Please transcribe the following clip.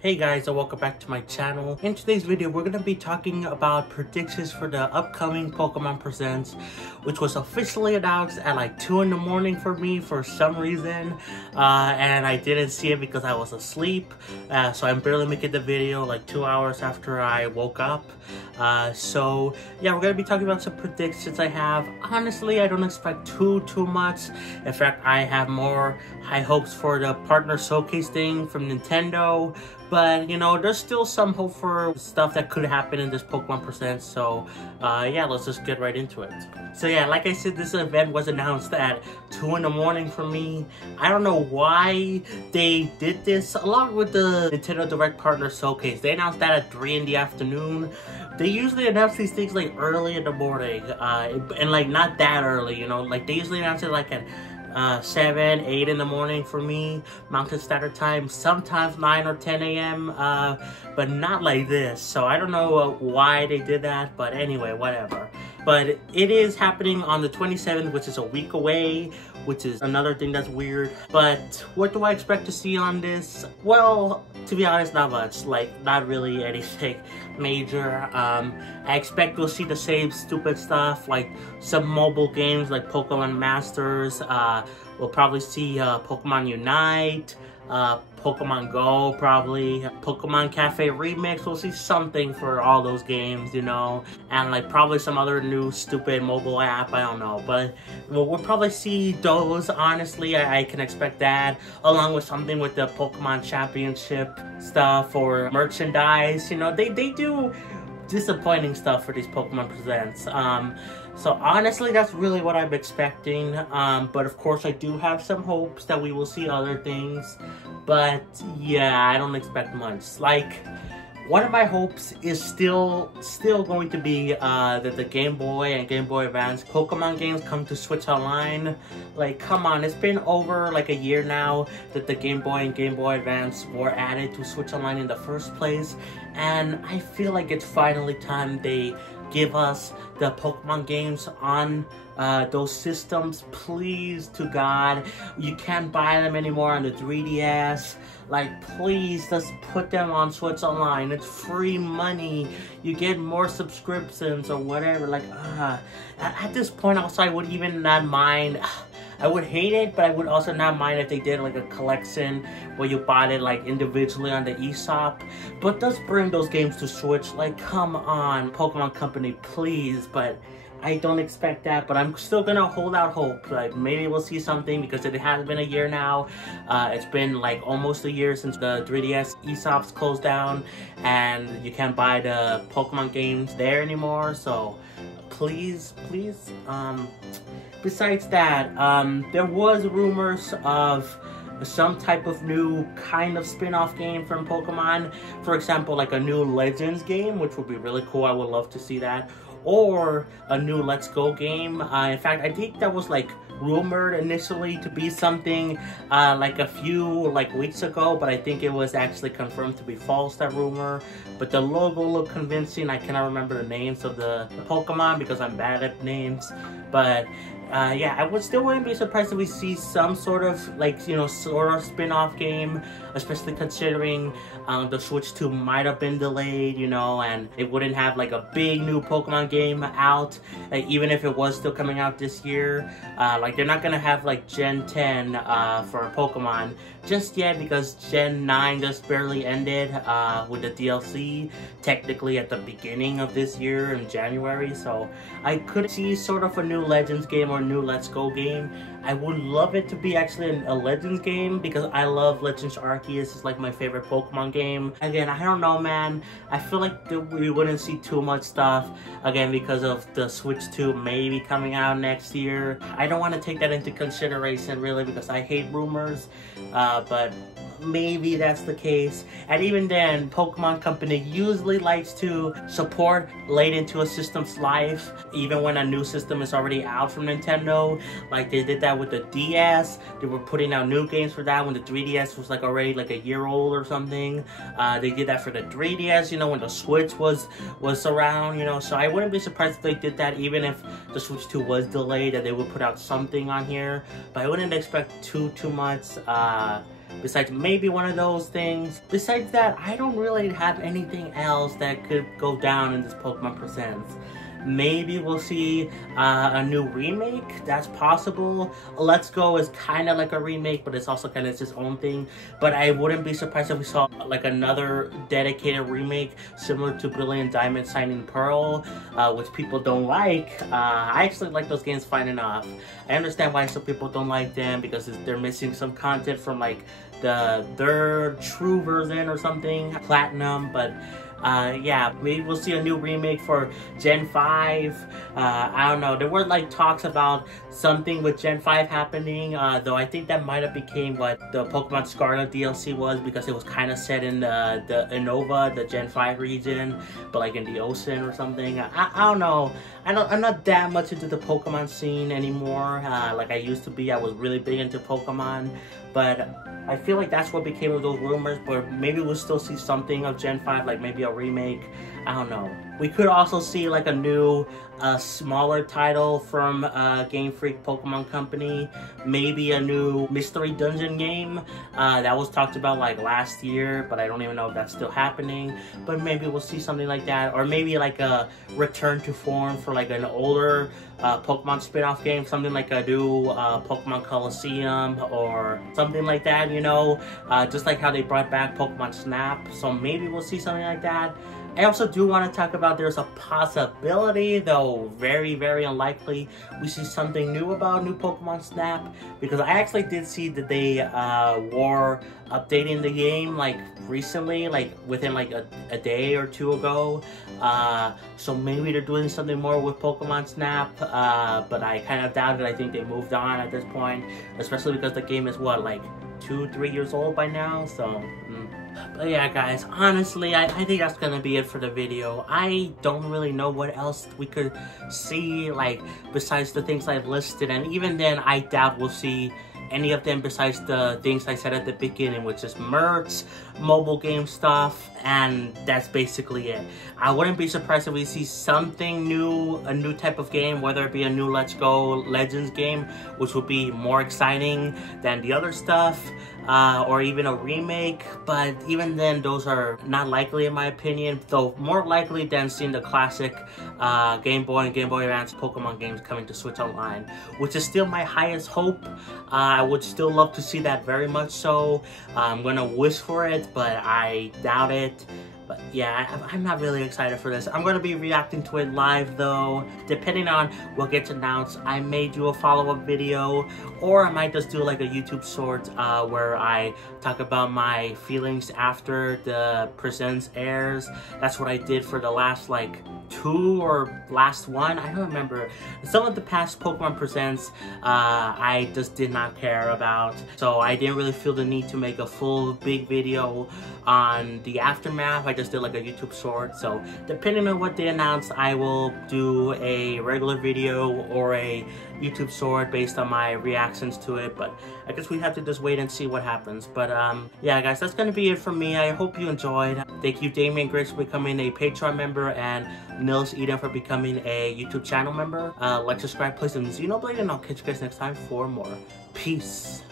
Hey guys, and welcome back to my channel. In today's video, we're going to be talking about predictions for the upcoming Pokemon Presents, which was officially announced at like 2 in the morning for me for some reason. And I didn't see it because I was asleep. So I'm barely making the video like 2 hours after I woke up. So yeah, we're going to be talking about some predictions I have. Honestly, I don't expect too much. In fact, I have more high hopes for the partner showcase thing from Nintendo. But, you know, there's still some hope for stuff that could happen in this Pokemon Presents. So, yeah, let's just get right into it. So, yeah, like I said, this event was announced at 2 in the morning for me. I don't know why they did this. Along with the Nintendo Direct Partner Showcase, they announced that at 3 in the afternoon. They usually announce these things, like, early in the morning. And, like, not that early, you know. Like, they usually announce it, like, at 7, 8 in the morning for me, Mountain Standard Time, sometimes 9 or 10 a.m., but not like this. So I don't know why they did that, but anyway, whatever. But it is happening on the 27th, which is a week away, which is another thing that's weird. But what do I expect to see on this? Well, to be honest, not much. Like, not really anything major. I expect we'll see the same stupid stuff, like some mobile games like Pokemon Masters. We'll probably see Pokemon Unite, Pokemon Go, probably Pokemon Cafe Remix. We'll see something for all those games, you know, and like probably some other new stupid mobile app. I don't know, but we'll probably see those. Honestly, I can expect that, along with something with the Pokemon Championship stuff or merchandise. You know, they do disappointing stuff for these Pokemon Presents. So honestly, that's really what I'm expecting. But of course, I do have some hopes that we will see other things. But yeah, I don't expect much. Like, one of my hopes is still going to be that the Game Boy and Game Boy Advance Pokemon games come to Switch Online. Like, come on, it's been over like a year now that the Game Boy and Game Boy Advance were added to Switch Online in the first place. And I feel like it's finally time they give us the Pokemon games on those systems. Please, to God, you can't buy them anymore on the 3DS. Like, please, just put them on Switch Online. It's free money. You get more subscriptions or whatever. Like, at this point, also, I would even not mind. I would hate it, but I would also not mind if they did like a collection where you bought it like individually on the eShop. But just bring those games to Switch. Like, come on, Pokemon Company, please. But I don't expect that, but I'm still gonna hold out hope. Like, maybe we'll see something, because it has been a year now. It's been like almost a year since the 3DS eShops closed down, and you can't buy the Pokemon games there anymore. So please. Besides that, there was rumors of some type of new kind of spin-off game from Pokemon. For example, like a new Legends game, which would be really cool. I would love to see that. Or a new Let's Go game. In fact, I think that was like rumored initially to be something like a few weeks ago, but I think it was actually confirmed to be false, that rumor. But the logo looked convincing. I cannot remember the names of the Pokemon because I'm bad at names. But yeah, I wouldn't be surprised if we see some sort of sort of spin-off game, especially considering the Switch 2 might have been delayed, you know, and it wouldn't have like a big new Pokemon game out, like, even if it was still coming out this year. Like, they're not gonna have like Gen 10 for Pokemon just yet, because Gen 9 just barely ended with the DLC, technically at the beginning of this year in January. So I could see sort of a new Legends game or a new Let's Go game. I would love it to be actually a Legends game, because I love Legends Arceus. It's like my favorite Pokemon game. Again, I don't know, man. I feel like we wouldn't see too much stuff, again, because of the Switch 2 maybe coming out next year. I don't want to take that into consideration, really, because I hate rumors, but maybe that's the case. And even then, Pokemon Company usually likes to support late into a system's life, even when a new system is already out from Nintendo. Like, they did that with the DS. They were putting out new games for that when the 3DS was like already like a year old or something. They did that for the 3DS, you know, when the Switch was around, you know. So I wouldn't be surprised if they did that, even if the Switch 2 was delayed, that they would put out something on here. But I wouldn't expect too much besides maybe one of those things. Besides that, I don't really have anything else that could go down in this Pokemon Presents. Maybe we'll see a new remake. That's possible. Let's Go is kind of like a remake, but it's also kind of its own thing. But I wouldn't be surprised if we saw like another dedicated remake similar to Brilliant Diamond, Shining Pearl, which people don't like. I actually like those games fine enough. I understand why some people don't like them because they're missing some content from like their true version or something, Platinum, but yeah, maybe we'll see a new remake for Gen 5. I don't know. There were like talks about something with Gen 5 happening, though I think that might have became what the Pokemon Scarlet DLC was, because it was kind of set in the Unova, the Gen 5 region, but like in the ocean or something. I don't know. I'm not that much into the Pokemon scene anymore. Like I used to be. I was really big into Pokemon, but I feel like that's what became of those rumors, but maybe we'll still see something of Gen 5, like maybe a remake. I don't know. We could also see like a new, smaller title from Game Freak Pokemon Company. Maybe a new Mystery Dungeon game. That was talked about like last year, but I don't even know if that's still happening. But maybe we'll see something like that. Or maybe like a return to form for like an older Pokemon spin-off game. Something like a new Pokemon Coliseum or something like that, you know. Just like how they brought back Pokemon Snap. So maybe we'll see something like that. I also do want to talk about there's a possibility, though very, very unlikely, we see something new about new Pokemon Snap, because I actually did see that they were updating the game like recently, like within like a day or two ago. So maybe they're doing something more with Pokemon Snap, but I kind of doubt it. I think they moved on at this point, especially because the game is what, like 2-3 years old by now, so But yeah, guys, honestly, I think that's gonna be it for the video. I don't really know what else we could see, like, besides the things I've listed, and even then, I doubt we'll see any of them besides the things I said at the beginning, which is merch, mobile game stuff, and that's basically it. I wouldn't be surprised if we see something new, a new type of game, whether it be a new Let's Go Legends game, which would be more exciting than the other stuff, or even a remake, but even then, those are not likely in my opinion, though more likely than seeing the classic Game Boy and Game Boy Advance Pokemon games coming to Switch Online, which is still my highest hope. I would still love to see that very much so. I'm gonna wish for it, but I doubt it. But yeah, I'm not really excited for this. I'm going to be reacting to it live though. Depending on what gets announced, I may do a follow-up video, or I might just do like a YouTube short where I talk about my feelings after the Presents airs. That's what I did for the last like 2 or last one. I don't remember. Some of the past Pokemon Presents I just did not care about. So I didn't really feel the need to make a full big video on the aftermath. I just did like a YouTube short. So depending on what they announce, I will do a regular video or a YouTube short based on my reactions to it. But I guess we have to just wait and see what happens. But yeah, guys, that's gonna be it for me. I hope you enjoyed. Thank you, Damien Grace, for becoming a Patreon member, and Nils Eden for becoming a YouTube channel member. Like, subscribe, play some Xenoblade, and I'll catch you guys next time for more. Peace.